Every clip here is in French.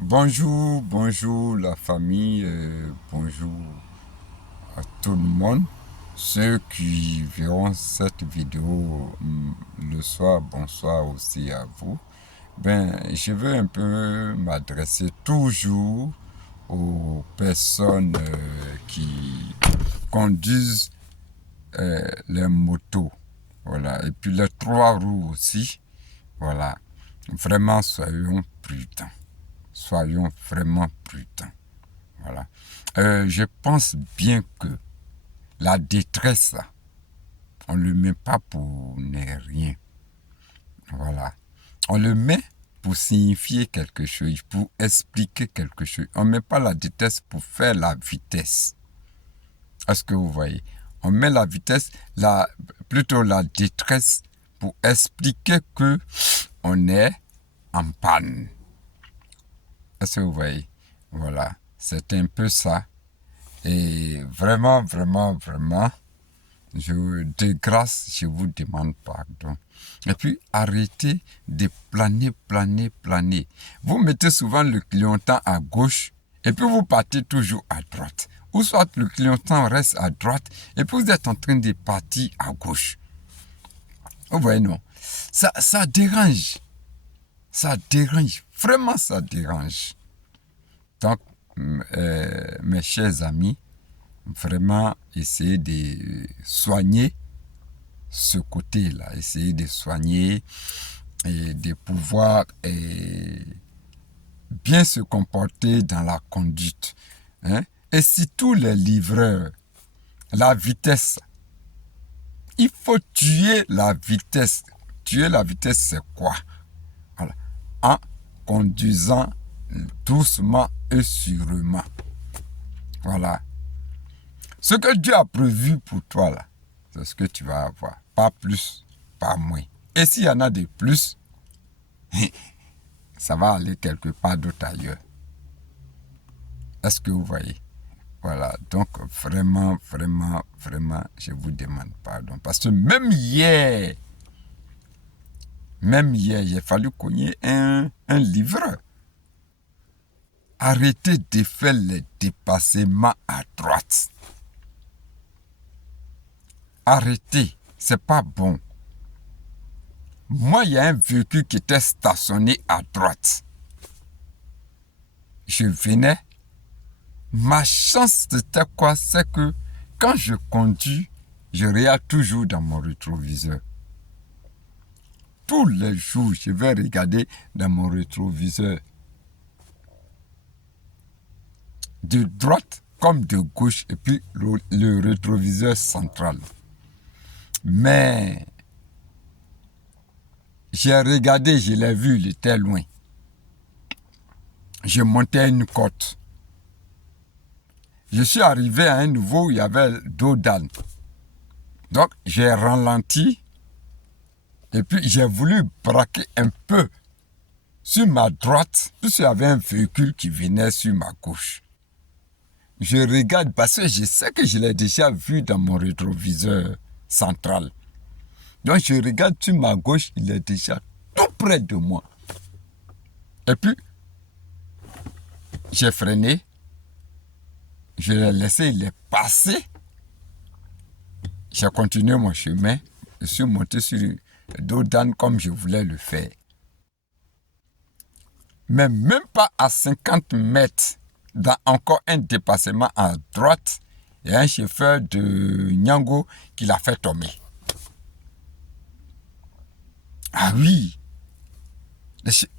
Bonjour, bonjour la famille, bonjour à tout le monde. Ceux qui verront cette vidéo le soir, bonsoir aussi à vous. Je veux un peu m'adresser toujours aux personnes qui conduisent les motos. Voilà. Et puis les trois roues aussi. Voilà. Vraiment, soyons prudents. Soyons vraiment prudents. Voilà. Je pense bien que la détresse, là, on ne le met pas pour ne rien. Voilà. On le met pour signifier quelque chose, pour expliquer quelque chose. On ne met pas la détresse pour faire la vitesse. Est-ce que vous voyez? On met la vitesse, plutôt la détresse, pour expliquer que on est en panne. Est-ce que vous voyez? Voilà. C'est un peu ça. Et vraiment, vraiment, vraiment, de grâce, je vous demande pardon. Et puis, arrêtez de planer, planer, planer. Vous mettez souvent le clignotant à gauche et puis vous partez toujours à droite. Ou soit le clignotant reste à droite et puis vous êtes en train de partir à gauche. Vous voyez, non? Ça dérange. Ça dérange. Vraiment, ça dérange. Donc, mes chers amis, vraiment essayer de soigner ce côté-là, essayer de soigner et de pouvoir bien se comporter dans la conduite. Hein? Et si tous les livreurs, la vitesse, il faut tuer la vitesse. Tuer la vitesse, c'est quoi? Voilà. En conduisant doucement et sûrement. Voilà. Ce que Dieu a prévu pour toi, là, c'est ce que tu vas avoir. Pas plus, pas moins. Et s'il y en a de plus, ça va aller quelque part d'autre ailleurs. Est-ce que vous voyez? Voilà. Donc, vraiment, vraiment, vraiment, je vous demande pardon. Parce que même hier, il a fallu cogner un livreur. Arrêtez de faire les dépassements à droite. Arrêtez, c'est pas bon. Moi, il y a un véhicule qui était stationné à droite. Je venais. Ma chance, c'était quoi? C'est que quand je conduis, je regarde toujours dans mon rétroviseur. Tous les jours, je vais regarder dans mon rétroviseur. De droite comme de gauche, et puis le rétroviseur central. Mais j'ai regardé, je l'ai vu, il était loin. Je montais une côte. Je suis arrivé à un niveau où il y avait dos d'âne. Donc, j'ai ralenti et puis j'ai voulu braquer un peu sur ma droite, puisqu'il y avait un véhicule qui venait sur ma gauche. Je regarde parce que je sais que je l'ai déjà vu dans mon rétroviseur central. Donc, je regarde sur ma gauche, il est déjà tout près de moi. Et puis, j'ai freiné. Je l'ai laissé, il est passé. J'ai continué mon chemin. Je suis monté sur le dos d'âne comme je voulais le faire. Mais même pas à 50 mètres, dans encore un dépassement à droite, il y a un chauffeur de Nyango qui l'a fait tomber. Ah oui!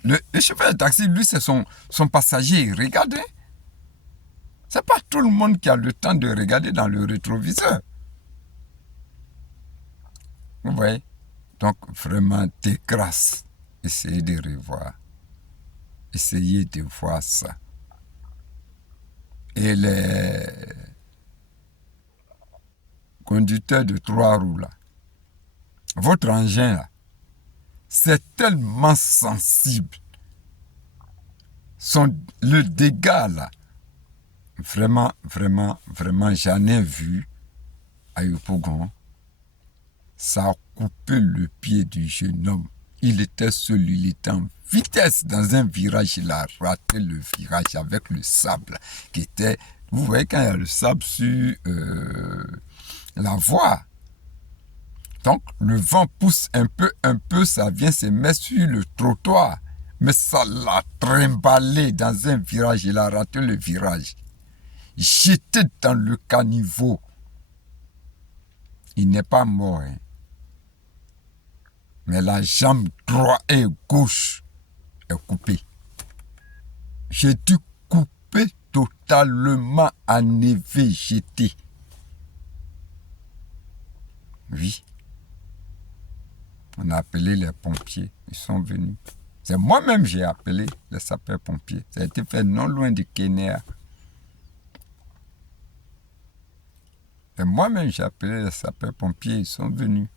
Le chauffeur de taxi, lui, c'est son passager. Regardez. C'est pas tout le monde qui a le temps de regarder dans le rétroviseur. Vous voyez? Donc, vraiment, de grâce, essayez de revoir. Essayez de voir ça. Et les conducteurs de trois roues, là, votre engin, là, c'est tellement sensible. Le dégât, là, vraiment, vraiment, vraiment, j'en ai vu à Yopougon. Ça a coupé le pied du jeune homme. Il était seul, il était en vitesse dans un virage. Il a raté le virage avec le sable qui était... Vous voyez quand il y a le sable sur la voie. Donc le vent pousse un peu, ça vient se mettre sur le trottoir. Mais ça l'a trimballé dans un virage. Il a raté le virage. Jeté dans le caniveau. Il n'est pas mort. Hein. Mais la jambe droite et gauche est coupée. J'ai dû couper totalement, enlever, jeter. Oui. On a appelé les pompiers. Ils sont venus. C'est moi-même qui j'ai appelé les sapeurs-pompiers. Ça a été fait non loin de Kenya. Et moi-même j'ai appelé les sapeurs-pompiers. Ils sont venus.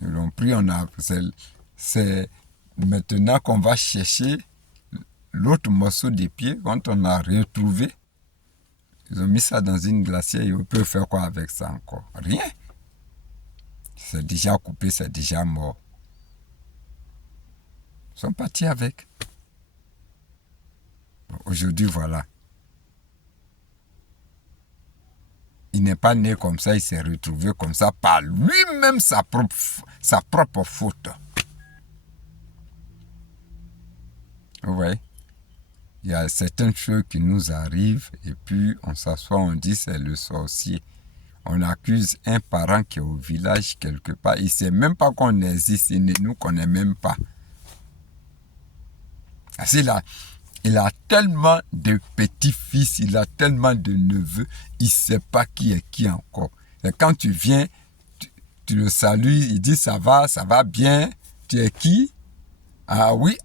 Ils l'ont pris. C'est maintenant qu'on va chercher l'autre morceau des pieds. Quand on a retrouvé, ils ont mis ça dans une glacière. Et on peut faire quoi avec ça encore? Rien. C'est déjà coupé, c'est déjà mort. Ils sont partis avec. Aujourd'hui, voilà. Il n'est pas né comme ça, il s'est retrouvé comme ça par lui-même sa propre faute. Vous voyez? Il y a certaines choses qui nous arrivent et puis on s'assoit, on dit c'est le sorcier. On accuse un parent qui est au village quelque part. Il ne sait même pas qu'on existe, il ne nous connaît même pas. Il a tellement de petits-fils, il a tellement de neveux, il ne sait pas qui est qui encore. Et quand tu viens, tu le salues, il dit ça va bien, tu es qui? Ah oui,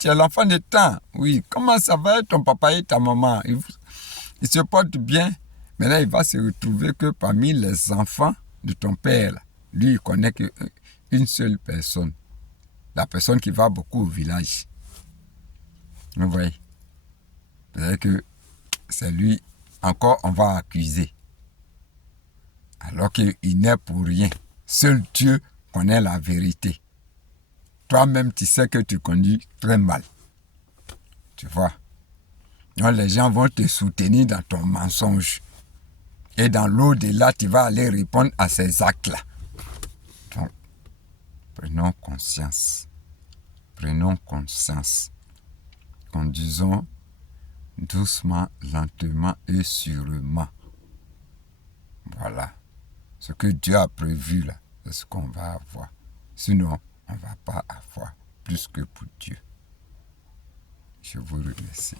tu es l'enfant de temps. Oui, comment ça va ton papa et ta maman? Il se porte bien. Mais là, il va se retrouver que parmi les enfants de ton père, lui, il connaît qu'une seule personne. La personne qui va beaucoup au village. Vous voyez? C'est-à-dire que c'est lui, encore, on va accuser. Alors qu'il n'est pour rien. Seul Dieu connaît la vérité. Toi-même, tu sais que tu conduis très mal. Tu vois? Donc, les gens vont te soutenir dans ton mensonge. Et dans l'au-delà, tu vas aller répondre à ces actes-là. Donc, prenons conscience. Prenons conscience. Conduisons doucement, lentement et sûrement. Voilà. Ce que Dieu a prévu là, c'est ce qu'on va avoir. Sinon, on ne va pas avoir plus que pour Dieu. Je vous remercie.